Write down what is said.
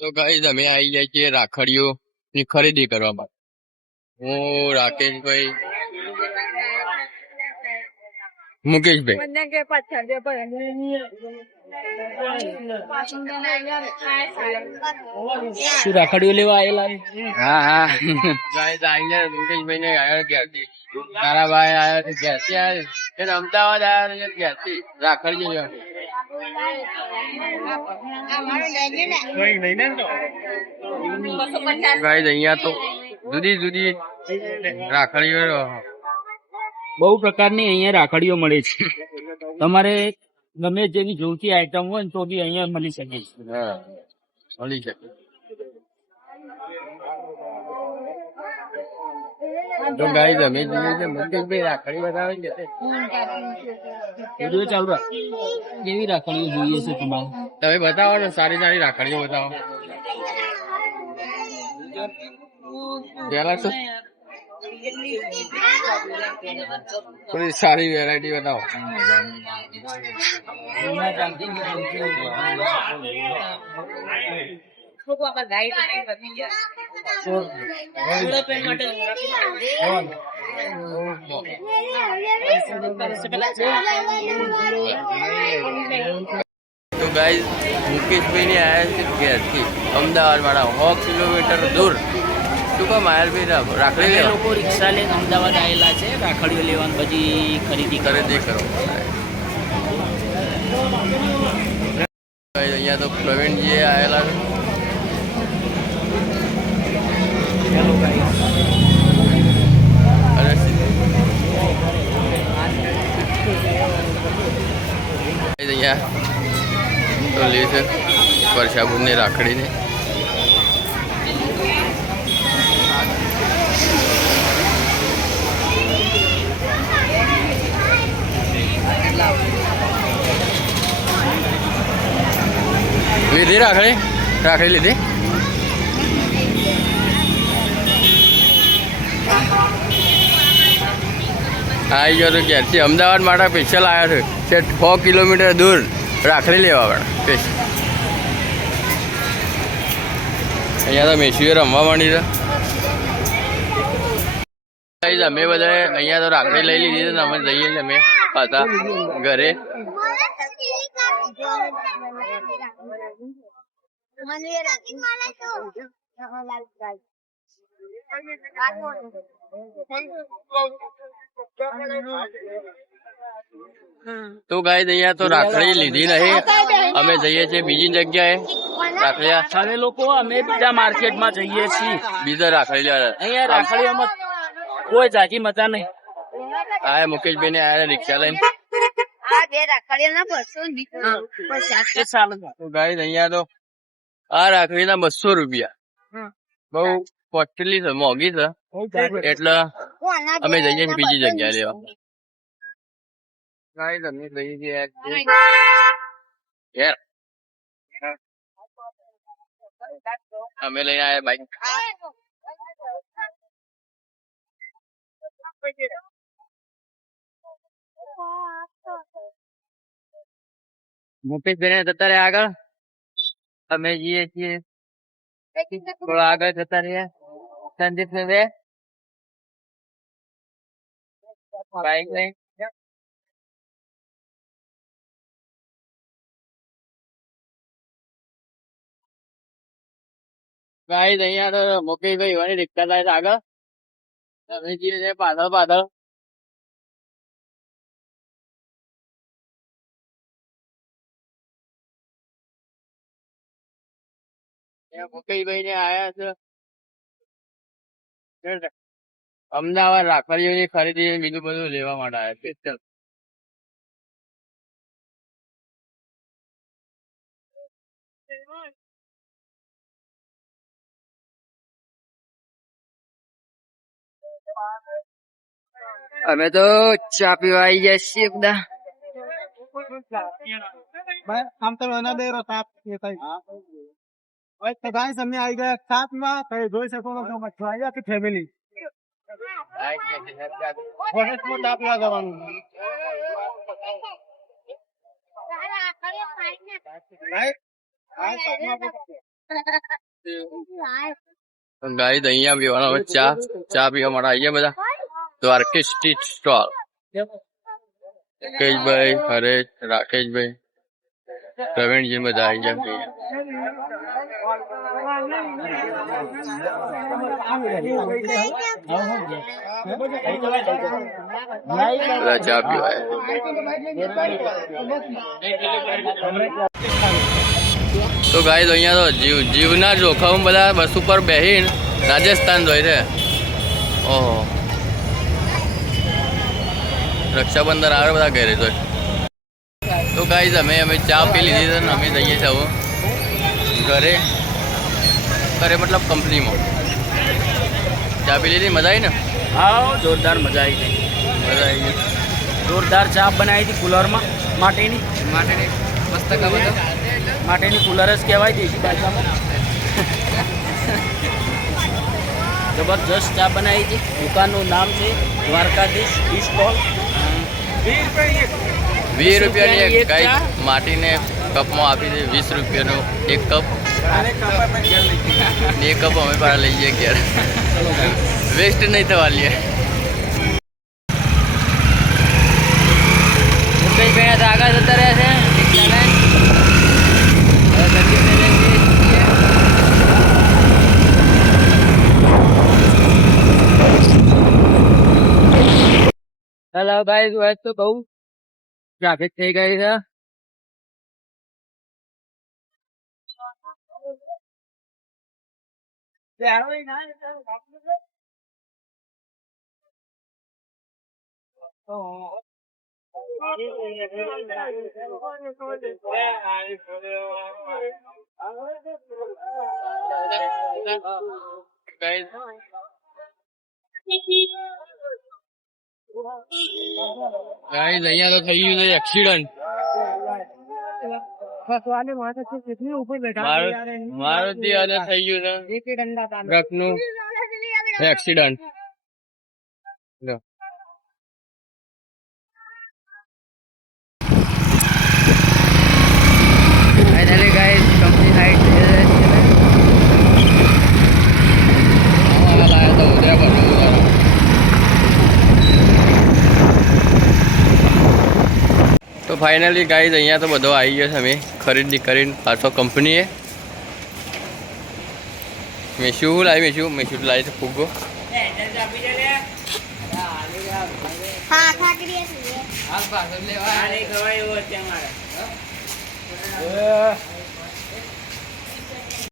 તો ગાઈસ અમે આવી જાય છીએ રાખડીઓ ની ખરીદી કરવા માટે. હું રાકેશભાઈ, મુકેશભાઈ. શું રાખડીઓ લેવા આવેલા? હા હા ગાઈસ આવી જાય. મુકેશભાઈ ને આવ્યા ક્યાંથી? તારા ભાઈ આવ્યા છે ક્યાંથી? આવ્યા અમદાવાદ આવ્યા છે ક્યાંથી? રાખડીઓ લેવા. ગાઈસ અહીંયા તો જુદી જુદી રાખડીઓ બહુ પ્રકારની અહીંયા રાખડીઓ મળે છે. તમારે ગમે જેવી જોઈતી આઈટમ હોય ને તો બી અહીંયા મળી શકે છે. હા મળી શકે. તો ગાઈસ અમે જોઈએ છે મુકેશભાઈ રાખડી બતાવે છે. વિડિયો ચાલુ રાખ. કેવી રાખડીઓ જોઈએ છે તમારે? તમે બતાવો ને, સારી સારી રાખડીઓ બતાવો. પેલા તો થોડી સારી વેરાયટી બતાવો. તો ગાઈસ મુકેશભાઈ ને આયા છે ઘેરથી અમદાવાદ વાળા 100 કિલોમીટર દૂર. શું કામ આયા ભાઈ? રાખડી લેવા લોકો રિક્ષા લઈને અમદાવાદ આવેલા છે રાખડીઓ લેવાની બધી ખરીદી કરો. અહીંયા તો પ્રવીણજી આવેલા છે. અહીંયા તો લે છે વર્ષાબુનની રાખડીને. લીધી રાખડી લીધી. આવી ગયો તો ક્યારથી અમદાવાદ માટે સ્પેશિયલ આવ્યા છે 6 કિલોમીટર દૂર રાખડી લેવા વાળા સ્પેશિયલ. અહીંયા તો મેસીઓ રમવા માંડી છે. અમે બધા અહીંયા તો રાખડી લઈ લીધી ને અમે જઈએ છીએ. અમે હતા ઘરે. તો ગાઈસ અહીંયા તો રાખડી લીધી નહીં. અમે જઈએ છીએ બીજી જગ્યાએ રાખડી. અમે લોકો અમે બીજા માર્કેટમાં જઈએ છીએ બીજા રાખડી લેવા. અહીંયા રાખડીઓમાં કોઈ જાજી મજા નહીં. આ મુકેશભાઈ ને આયા રિક્ષા લઈને. અહીંયા તો આ રાખડી ના 200 રૂપિયા. બઉ કોસ્ટલી છે, મોંઘી છે. એટલે અમે જઈએ છીએ બીજી જગ્યાએ લેવા. ગાઈસ અમે જઈએ છીએ અમે લઈને આવ્યા બાઈક. મુકેશભાઈ જતા રહ્યા આગળ. અમે જઈએ છીએ થોડા આગળ જતા રહ્યા. સંદીપ ને બાઈક લઈ. ગાઈસ અહીંયા તો મુકેશભાઈ એવાની રિક્ષા લાવે આગળ. અમે જઈએ છીએ પાછળ. મુકેશભાઈ ને આયા છે અમદાવાદ રાખડીઓની ખરીદી બીજું બધું લેવા માટે આવ્યા સ્પેશિયલ. અમે તો ચા પીવા આવી જાય છીએ બધા. આમ તો એના બે સાત તો ગાઈસ અમે આવી ગયા સાતમાં. તમે જોઈ શકો છો મચ્છા કે ફેમિલી ચા પીવા જવાનું. ગાઈસ અહીંયા પીવાનો હવે ચા પીવા માટે આવીએ બધા દ્વારકેશ ટી સ્ટોલ. કેશભાઈ, હરેશ, રાકેશભાઈ, પ્રવીણજી બધા આવી જાય. બધા ચા પીવાય. તો ગાઈસ અહીંયા તો જીવના જોખમ બધા બસ ઉપર બેહીને રાજસ્થાન જોઈ છે. ઓહો, રક્ષાબંધન આવે બધા ઘરે જોઈ. તો ગાઈસ અમે ચા પી લીધી છે ને અમે જઈએ છીએ હવે ઘરે મતલબ કંપનીમાં. ચા પી લીધી, મજા આવી ને? હા, જોરદાર મજા આવી ગઈ. મજા આવી ગઈ. જોરદાર ચા બનાવી હતી કુલરમાં માટેની મસ્ત માટેની કુલર જ કહેવાય દેશી ભાષામાં. જબરજસ્ત ચા બનાવી હતી. દુકાનનું નામ છે દ્વારકાધીશ ટી સ્ટોલ. 20 રૂપિયાની એક ગાઈસ માટીને કપમાં આપી દે. 20 રૂપિયાનો એક કપ. એક કપ અમે પાછા લઈ જઈએ ઘેર. વેસ્ટ નહીં થવા લે. કઈ ભાઈ આગળ જતા રહ્યા છે. હેલો ગાઈસ, આજ તો બહુ ટ્રાફિક થઈ ગઈ છે. ગાઈસ અહીંયા તો થઈ ગયું છે એક્સિડન્ટ. મારુતિ અને થઈ ગયું છે ટ્રકનું accident. Finally guys company side તો ફાઇનલી ગાઈસ અહીંયા તો બધો આવી ગયો છે. અમે ખરીદી કરીને પાછો કંપનીએ. મેશું લાવી છે ફુગ્ગો.